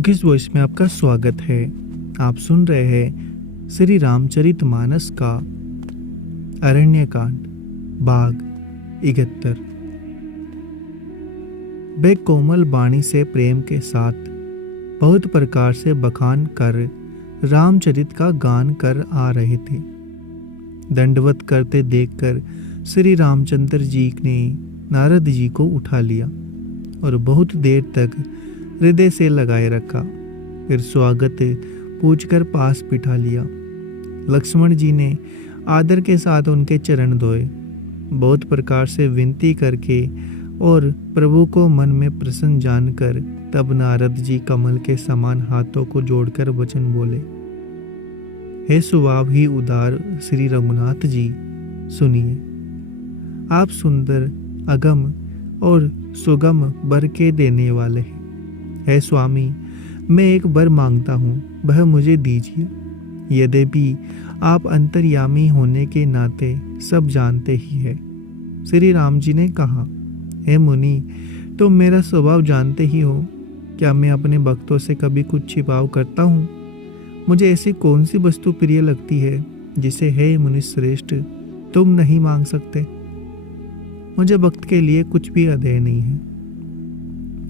Cookies voice में आपका स्वागत है। आप सुन रहे हैं श्री रामचरितमानस का अरण्यकांड भाग 71। वे कोमल वाणी से प्रेम के साथ बहुत प्रकार से बखान कर रामचरित का गान कर आ रहे थे। दंडवत करते देखकर श्री रामचंद्र जी ने नारद जी को उठा लिया और बहुत देर तक हृदय से लगाए रखा। फिर स्वागत पूछकर पास बिठा लिया। लक्ष्मण जी ने आदर के साथ उनके चरण धोए, बहुत प्रकार से विनती करके और प्रभु को मन में प्रसन्न जानकर तब नारद जी कमल के समान हाथों को जोड़कर वचन बोले, हे स्वभाव ही उदार श्री रघुनाथ जी, सुनिए। आप सुंदर, अगम और सुगम वर के देने वाले हैं। हे स्वामी, मैं एक वर मांगता हूँ, वह मुझे दीजिए। यद्यपि आप अंतर्यामी होने के नाते सब जानते ही है। श्री राम जी ने कहा, हे मुनि, तुम मेरा स्वभाव जानते ही हो। क्या मैं अपने भक्तों से कभी कुछ छिपाव करता हूँ? मुझे ऐसी कौन सी वस्तु प्रिय लगती है जिसे हे मुनि श्रेष्ठ तुम नहीं मांग सकते? मुझे भक्त के लिए कुछ भी अधेय नहीं है।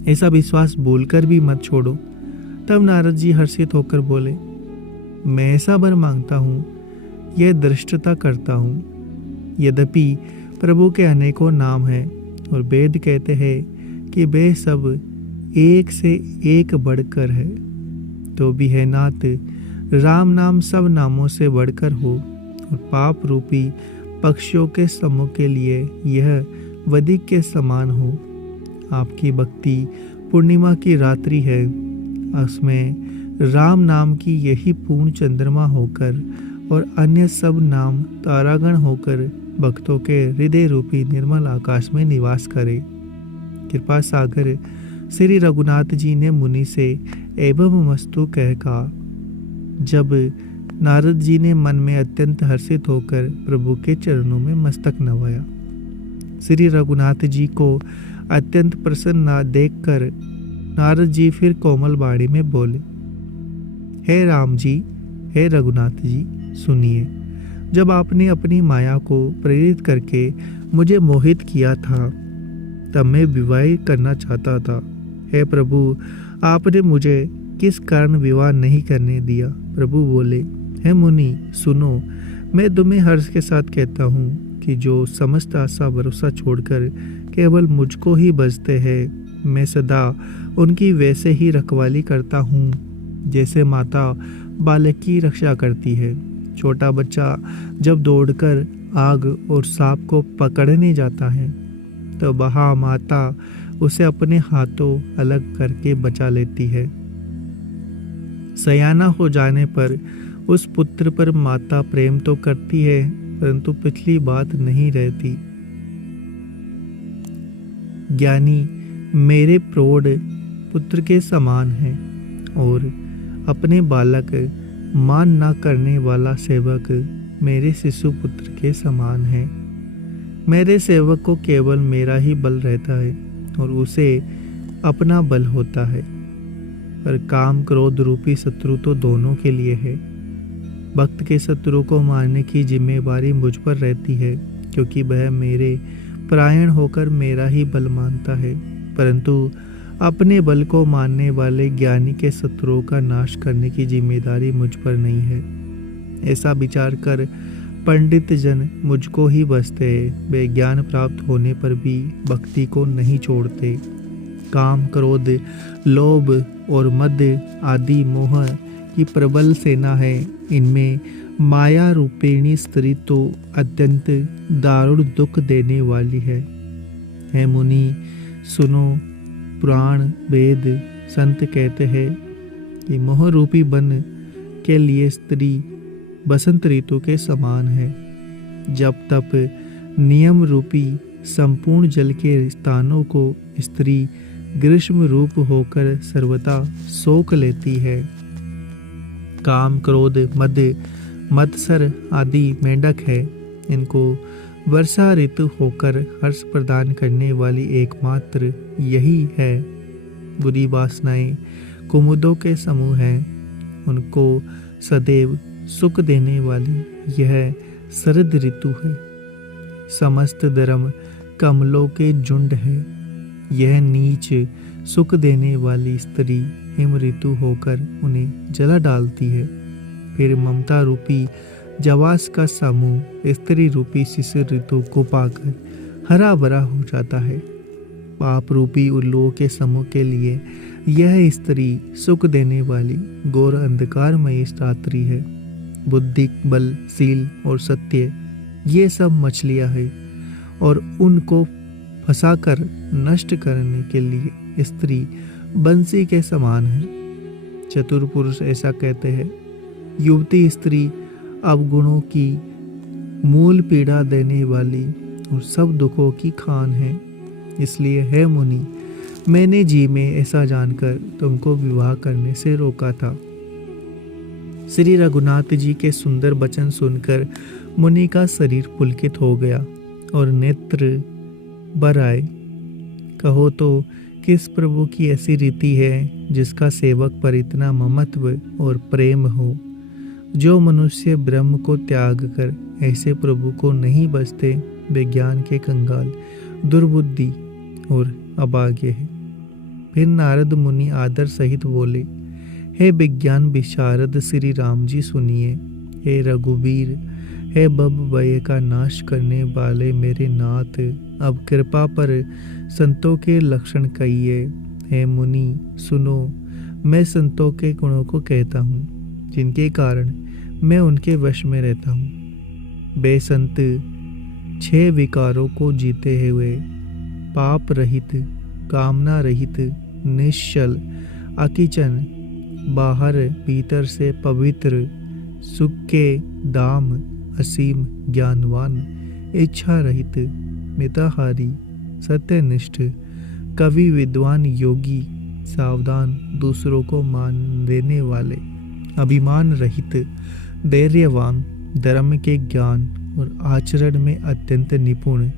ऐसा विश्वास बोलकर भी मत छोड़ो। तब नारद जी हर्षित होकर बोले, मैं ऐसा वर मांगता हूँ, यह दृष्टता करता हूँ। यद्यपि प्रभु के अनेकों नाम हैं और वेद कहते हैं कि वे सब एक से एक बढ़कर है, तो भी है नाथ राम नाम सब नामों से बढ़कर हो और पाप रूपी पक्षियों के समूह के लिए यह वधिक के समान हो। आपकी भक्ति पूर्णिमा की रात्रि है, उसमें राम नाम की यही पूर्ण चंद्रमा होकर और अन्य सब नाम तारागण होकर भक्तों के हृदय रूपी निर्मल आकाश में निवास करे। कृपा सागर श्री रघुनाथ जी ने मुनि से एवं मस्तु कह कहा। जब नारद जी ने मन में अत्यंत हर्षित होकर प्रभु के चरणों में मस्तक नवाया, श्री रघुनाथ जी को अत्यंत प्रसन्न देखकर नारद जी फिर कोमल वाणी में बोले, हे राम जी, हे रघुनाथ जी, सुनिए। जब आपने अपनी माया को प्रेरित करके मुझे मोहित किया था, तब मैं विवाह करना चाहता था। हे प्रभु, आपने मुझे किस कारण विवाह नहीं करने दिया? प्रभु बोले, हे मुनि सुनो, मैं तुम्हें हर्ष के साथ कहता हूँ कि जो समस्त आशा भरोसा छोड़कर केवल मुझको ही बजते हैं, मैं सदा उनकी वैसे ही रखवाली करता हूँ जैसे माता बालक की रक्षा करती है। छोटा बच्चा जब दौड़कर आग और सांप को पकड़ने जाता है, तो वहाँ माता उसे अपने हाथों अलग करके बचा लेती है। सयाना हो जाने पर उस पुत्र पर माता प्रेम तो करती है, परंतु पिछली बात नहीं रहती। ज्ञानी मेरे प्रौढ़ पुत्र के समान है और अपने बालक मान ना करने वाला सेवक मेरे शिशु पुत्र के समान है। मेरे सेवक को केवल मेरा ही बल रहता है और उसे अपना बल होता है, पर काम क्रोध रूपी शत्रु तो दोनों के लिए है। भक्त के शत्रु को मारने की जिम्मेवारी मुझ पर रहती है, क्योंकि वह मेरे परायण होकर मेरा ही बल मानता है, परंतु अपने बल को मानने वाले ज्ञानी के शत्रुओं का नाश करने की जिम्मेदारी मुझ पर नहीं है। ऐसा विचार कर पंडित जन मुझको ही बसते हैं। वे ज्ञान प्राप्त होने पर भी भक्ति को नहीं छोड़ते। काम, क्रोध, लोभ और मद आदि मोह की प्रबल सेना है। इनमें माया रूपिणी स्त्री तो अत्यंत दारुण दुख देने वाली है। हे मुनि सुनो, पुराण वेद संत कहते हैं कि मोह रूपी वन के लिए स्त्री बसंत ऋतु के समान है। जब तप नियम रूपी संपूर्ण जल के स्थानों को स्त्री ग्रीष्म रूप होकर सर्वथा सोख लेती है। काम, क्रोध, मद, मत्सर आदि मेंढक है। इनको वर्षा ऋतु होकर हर्ष प्रदान करने वाली एकमात्र यही है। बुरी वासनाएं कुमुदों के समूह हैं, उनको सदैव सुख देने वाली यह शरद ऋतु है। समस्त धर्म कमलों के झुंड है, यह नीच सुख देने वाली स्त्री हिम ऋतु होकर उन्हें जला डालती है। फिर ममता रूपी जवास का समूह स्त्री रूपी शिशिर ऋतु को पाकर हरा भरा हो जाता है। पाप रूपी उल्लुओं के समूह के लिए यह स्त्री सुख देने वाली घोर अंधकारमयी रात्रि है। बुद्धि, बल, शील और सत्य ये सब मछलियां हैं और उनको फंसाकर नष्ट करने के लिए स्त्री बंसी के समान है। चतुर पुरुष ऐसा कहते हैं, युवती स्त्री अवगुणों की मूल पीड़ा देने वाली और सब दुखों की खान है। इसलिए है मुनि, मैंने जी में ऐसा जानकर तुमको विवाह करने से रोका था। श्री रघुनाथ जी के सुंदर वचन सुनकर मुनि का शरीर पुलकित हो गया और नेत्र भर आए। कहो तो किस प्रभु की ऐसी रीति है जिसका सेवक पर इतना ममत्व और प्रेम हो। जो मनुष्य ब्रह्म को त्याग कर ऐसे प्रभु को नहीं बचते, वे ज्ञान के कंगाल, दुर्बुद्धि और अभागे है। फिर नारद मुनि आदर सहित बोले, हे विज्ञान विशारद श्री राम जी सुनिए। हे रघुवीर, हे बब भय का नाश करने वाले मेरे नाथ, अब कृपा पर संतों के लक्षण कहिए। हे मुनि सुनो, मैं संतों के गुणों को कहता हूँ, जिनके कारण मैं उनके वश में रहता हूँ। वे संत 6 विकारों को जीते हुए पाप रहित, कामना रहित, निश्चल, अकिचन, बाहर भीतर से पवित्र, सुख के दाम, असीम ज्ञानवान, इच्छा रहित, मिताहारी, सत्यनिष्ठ, कवि, विद्वान, योगी, सावधान, दूसरों को मान देने वाले, अभिमान रहित, धैर्यवान, धर्म के ज्ञान और आचरण में अत्यंत निपुण,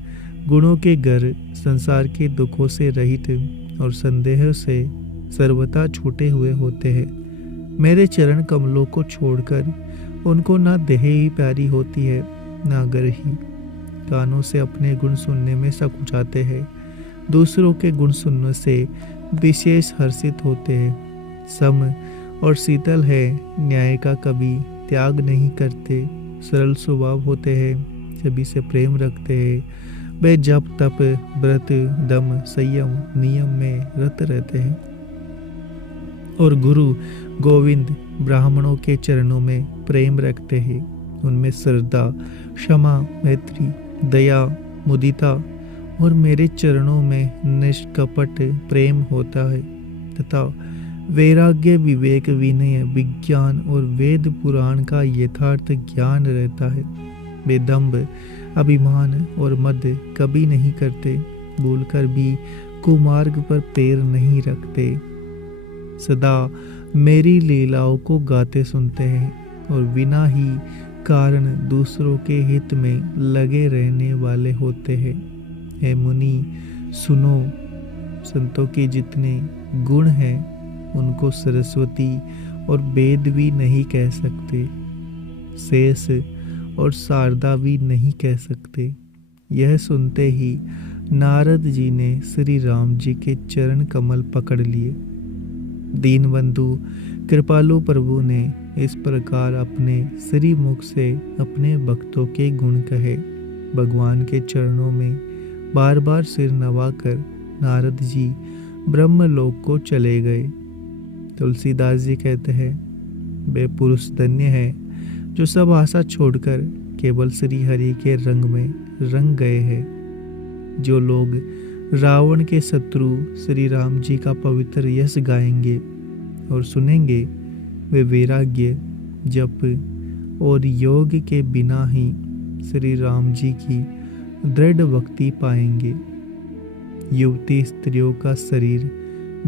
गुणों के घर, संसार के दुखों से रहित और संदेह से सर्वथा छूटे हुए होते हैं। मेरे चरण कमलों को छोड़कर उनको ना देह ही प्यारी होती है, ना घर ही। कानों से अपने गुण सुनने में सकुचाते हैं, दूसरों के गुण सुनने से विशेष हर्षित होते हैं। सम और शीतल है, न्याय का कभी त्याग नहीं करते, सरल स्वभाव होते हैं, सभी से प्रेम रखते हैं। वे जप, तप, व्रत, दम, संयम, नियम में रत रहते हैं और गुरु गोविंद ब्राह्मणों के चरणों में प्रेम रखते हैं। उनमें श्रद्धा, क्षमा, मैत्री, दया, मुदिता और मेरे चरणों में निष्कपट प्रेम होता है तथा वैराग्य, विवेक, विनय, विज्ञान और वेद पुराण का यथार्थ ज्ञान रहता है। वे दंभ, अभिमान और मद कभी नहीं करते, भूलकर भी कुमार्ग पर पैर नहीं रखते, सदा मेरी लीलाओं को गाते सुनते हैं और बिना ही कारण दूसरों के हित में लगे रहने वाले होते हैं। हे मुनि सुनो, संतों के जितने गुण हैं उनको सरस्वती और वेद भी नहीं कह सकते, शेष और शारदा भी नहीं कह सकते। यह सुनते ही नारद जी ने श्री राम जी के चरण कमल पकड़ लिए। दीनबंधु कृपालु प्रभु ने इस प्रकार अपने श्री मुख से अपने भक्तों के गुण कहे। भगवान के चरणों में बार बार सिर नवाकर नारद जी ब्रह्मलोक को चले गए। तुलसीदास जी कहते हैं, वे पुरुष धन्य है जो सब आशा छोड़कर केवल श्री हरि के रंग में रंग गए हैं। जो लोग रावण के शत्रु श्री राम जी का पवित्र यश गाएंगे और सुनेंगे, वे वैराग्य, जप और योग के बिना ही श्री राम जी की दृढ़ भक्ति पाएंगे। युवती स्त्रियों का शरीर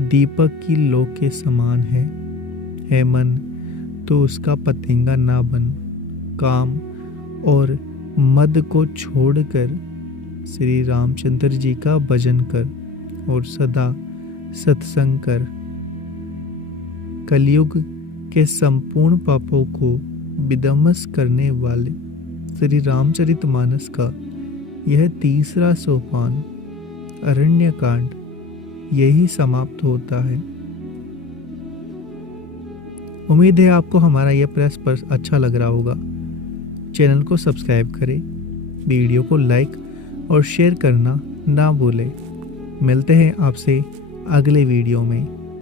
दीपक की लौ के समान है। हे मन, तो उसका पतंगा ना बन, काम और मद को छोड़कर श्री रामचंद्र जी का भजन कर और सदा सत्संग कर। कलयुग के संपूर्ण पापों को विध्वंस करने वाले श्री रामचरितमानस का यह तीसरा सोपान अरण्यकांड यही समाप्त होता है। उम्मीद है आपको हमारा यह प्रयास अच्छा लग रहा होगा। चैनल को सब्सक्राइब करें, वीडियो को लाइक और शेयर करना ना भूलें। मिलते हैं आपसे अगले वीडियो में।